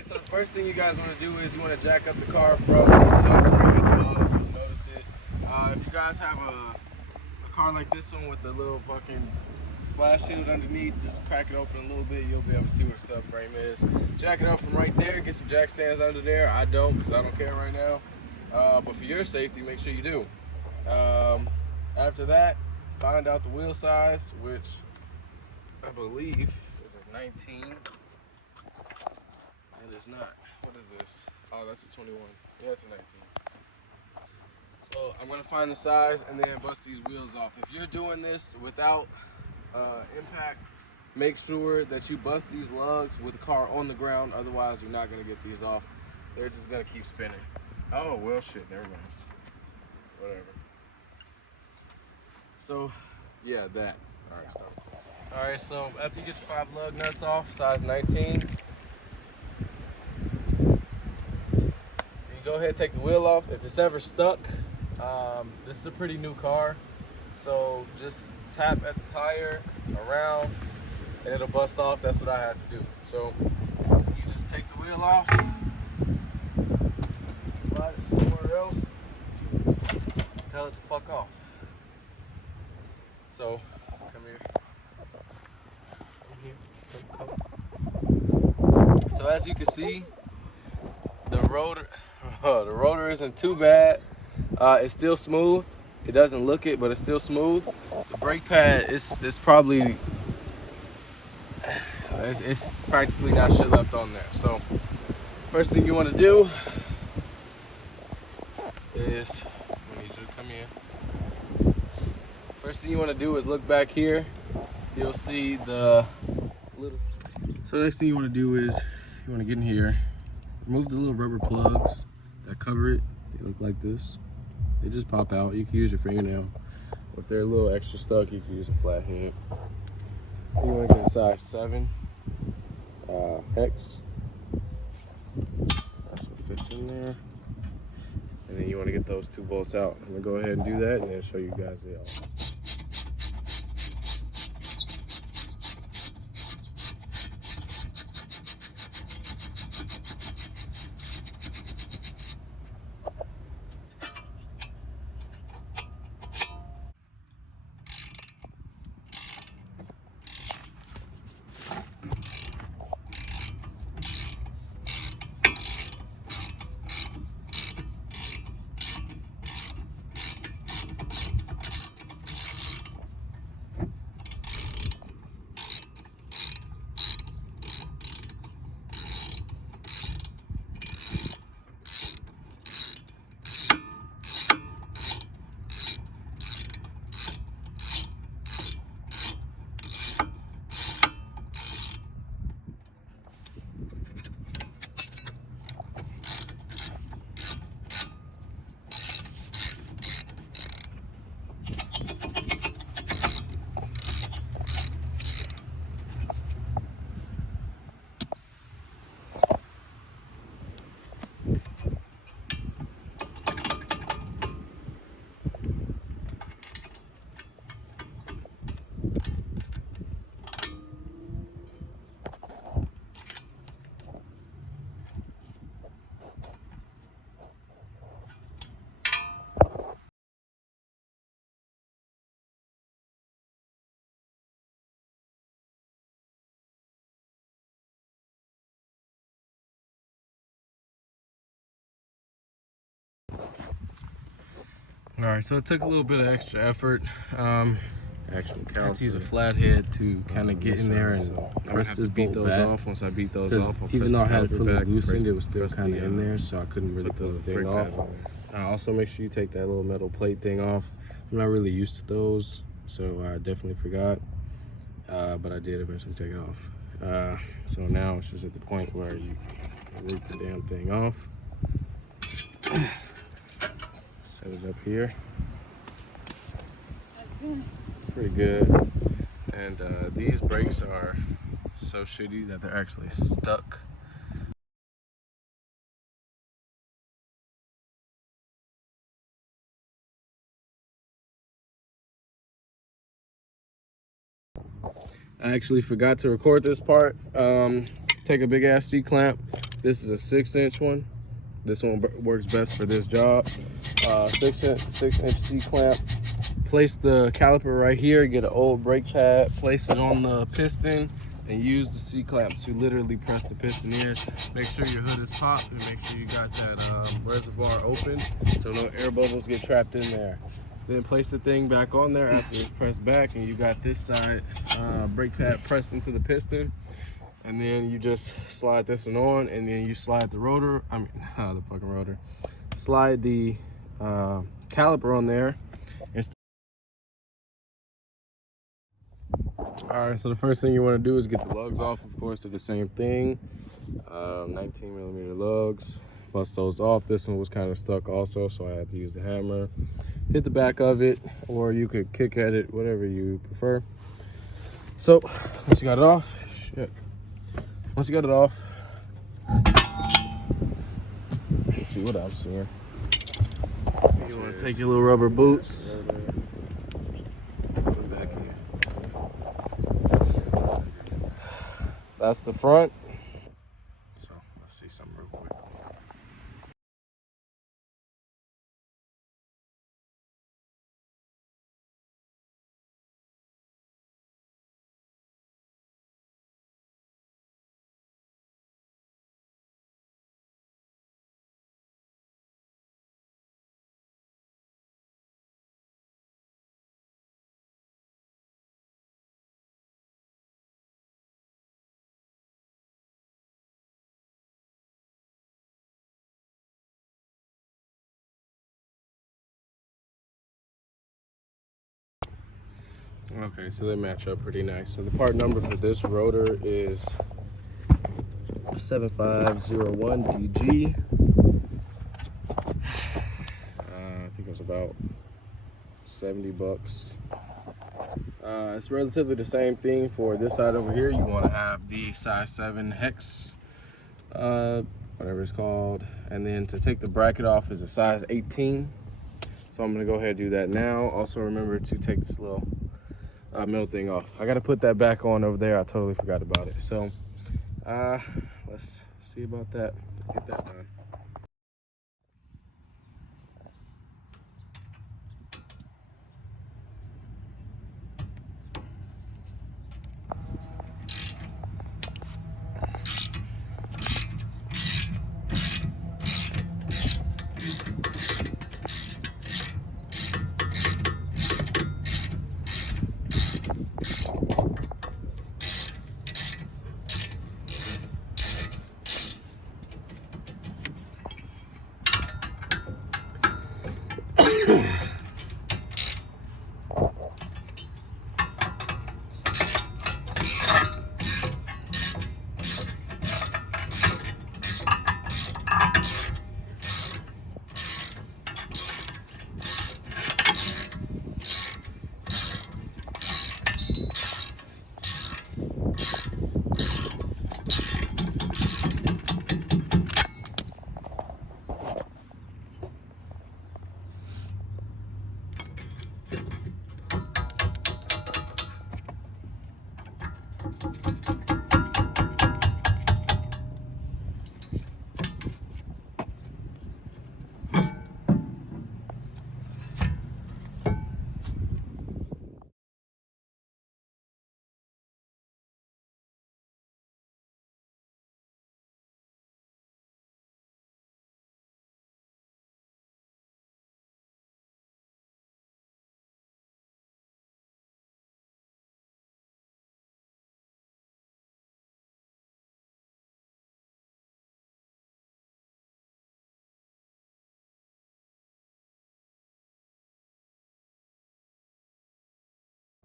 Alright, so the first thing you guys want to do is you want to jack up the car from the subframe at the bottom. You'll notice it. If you guys have a car like this one with the little fucking splash shield underneath, just crack it open a little bit. You'll be able to see where the subframe is. Jack it up from right there. Get some jack stands under there. I don't, because I don't care right now. But for your safety, make sure you do. After that, find out the wheel size, which I believe is a 19. It is not. What is this? Oh, that's a 21. Yeah, it's a 19. So I'm gonna find the size and then bust these wheels off. If you're doing this without impact, make sure that you bust these lugs with the car on the ground. Otherwise, you're not gonna get these off. They're just gonna keep spinning. Oh, well, shit, never mind. Whatever. So, yeah, that. All right, stop. All right, so after you get your 5 lug nuts off, size 19, you go ahead and take the wheel off. If it's ever stuck, this is a pretty new car, so just tap at the tire around and it'll bust off. That's what I had to do. So you just take the wheel off, slide it somewhere else, tell it to fuck off. So come here. Come. So as you can see, the rotor isn't too bad. It's still smooth. It doesn't look it, but it's still smooth. The brake pad is probably, it's practically not shit left on there. So first thing you want to do is, I need you to come here. First thing you want to do is look back here. You'll see the little. So next thing you want to do is you want to get in here, remove the little rubber plugs that cover it. They look like this. They just pop out. You can use your fingernail. If they're a little extra stuck, you can use a flat hand. You want to get a size 7 hex. That's what fits in there. And then you want to get those 2 bolts out. I'm gonna go ahead and do that, and then show you guys the all. All right, so it took a little bit of extra effort. Actual I had to use a flathead to kind of get in there and press this bolt back. Off. Once I beat those off, even though I had it fully loosened, it was still kind of in there, so I couldn't really pull the thing off. Also, make sure you take that little metal plate thing off. I'm not really used to those, so I definitely forgot, but I did eventually take it off. So now it's just at the point where you rip the damn thing off. Set it up here. Pretty good. And these brakes are so shitty that they're actually stuck. I actually forgot to record this part. Take a big ass C-clamp, This is a 6-inch one. This one works best for this job. 6-inch C-clamp. Place the caliper right here, get an old brake pad, place it on the piston, and use the C-clamp to literally press the piston here. Make sure your hood is popped and make sure you got that reservoir open so no air bubbles get trapped in there. Then place the thing back on there after it's pressed back, and you got this side brake pad pressed into the piston. And then you just slide this one on, and then you slide the rotor, the fucking rotor. Slide the caliper on there. All right, so the first thing you want to do is get the lugs off. Of course, they're the same thing. 19mm lugs. Bust those off. This one was kind of stuck also, so I had to use the hammer. Hit the back of it, or you could kick at it, whatever you prefer. So, once you got it off, once you got it off, let's see what I'm seeing. You want to take your little rubber boots. Put it back in. That's the front. So let's see something real quick. Okay, so they match up pretty nice. So the part number for this rotor is 7501DG. I think it was about 70 bucks. It's relatively the same thing for this side over here. You want to have the size 7 hex, whatever it's called. And then to take the bracket off is a size 18. So I'm gonna go ahead and do that now. Also remember to take this little middle thing off. I gotta put that back on over there. I totally forgot about it. So let's see about that. Get that done.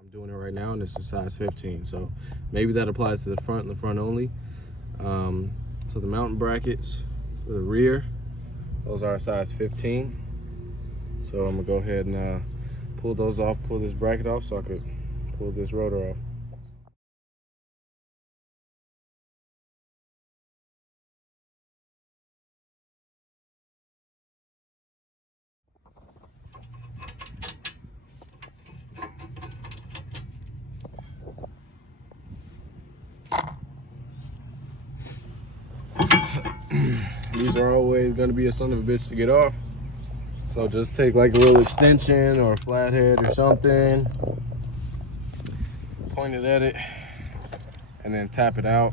I'm doing it right now, and it's a size 15, so maybe that applies to the front and the front only. So the mounting brackets for the rear, those are a size 15. So I'm gonna go ahead and pull those off, pull this bracket off so I could pull this rotor off. brakes are always gonna be a son of a bitch to get off. So just take like a little extension or a flathead or something, point it at it, and then tap it out,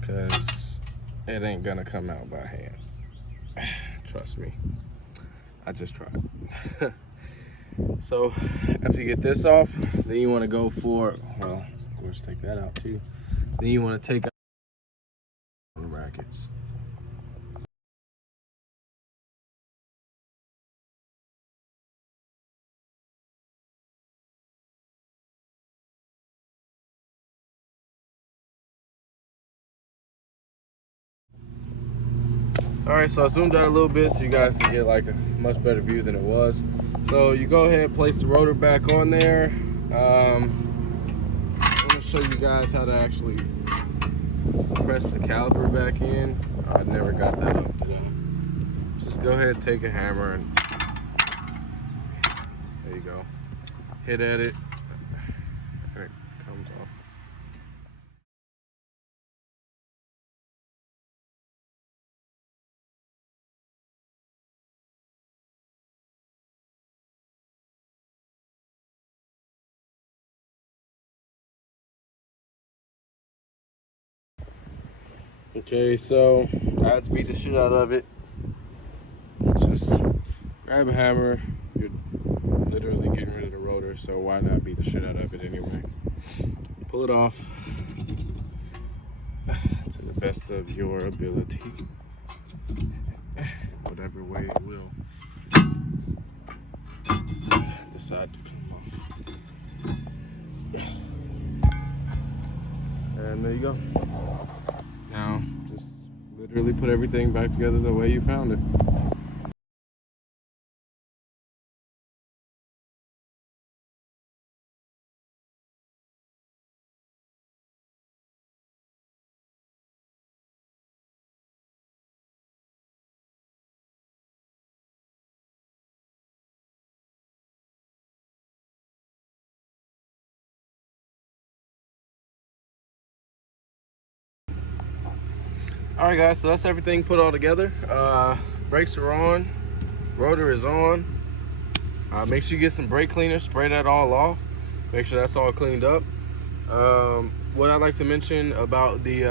because it ain't gonna come out by hand. Trust me, I just tried. So after you get this off, then you want to go for, well, of course take that out too. Then you want to take out the brackets. All right, so I zoomed out a little bit so you guys can get like a much better view than it was. So you go ahead and place the rotor back on there. I'm gonna show you guys how to actually press the caliper back in. I never got that up today. Just go ahead and take a hammer and there you go. Hit at it. And it comes off. Okay, so I had to beat the shit out of it. Just grab a hammer. You're literally getting rid of the rotor, so why not beat the shit out of it anyway? Pull it off to the best of your ability, whatever way it will decide to come off. And there you go. Now, just literally put everything back together the way you found it. All right, guys, so that's everything put all together. Brakes are on, rotor is on. Make sure you get some brake cleaner, spray that all off. Make sure that's all cleaned up. What I'd like to mention about the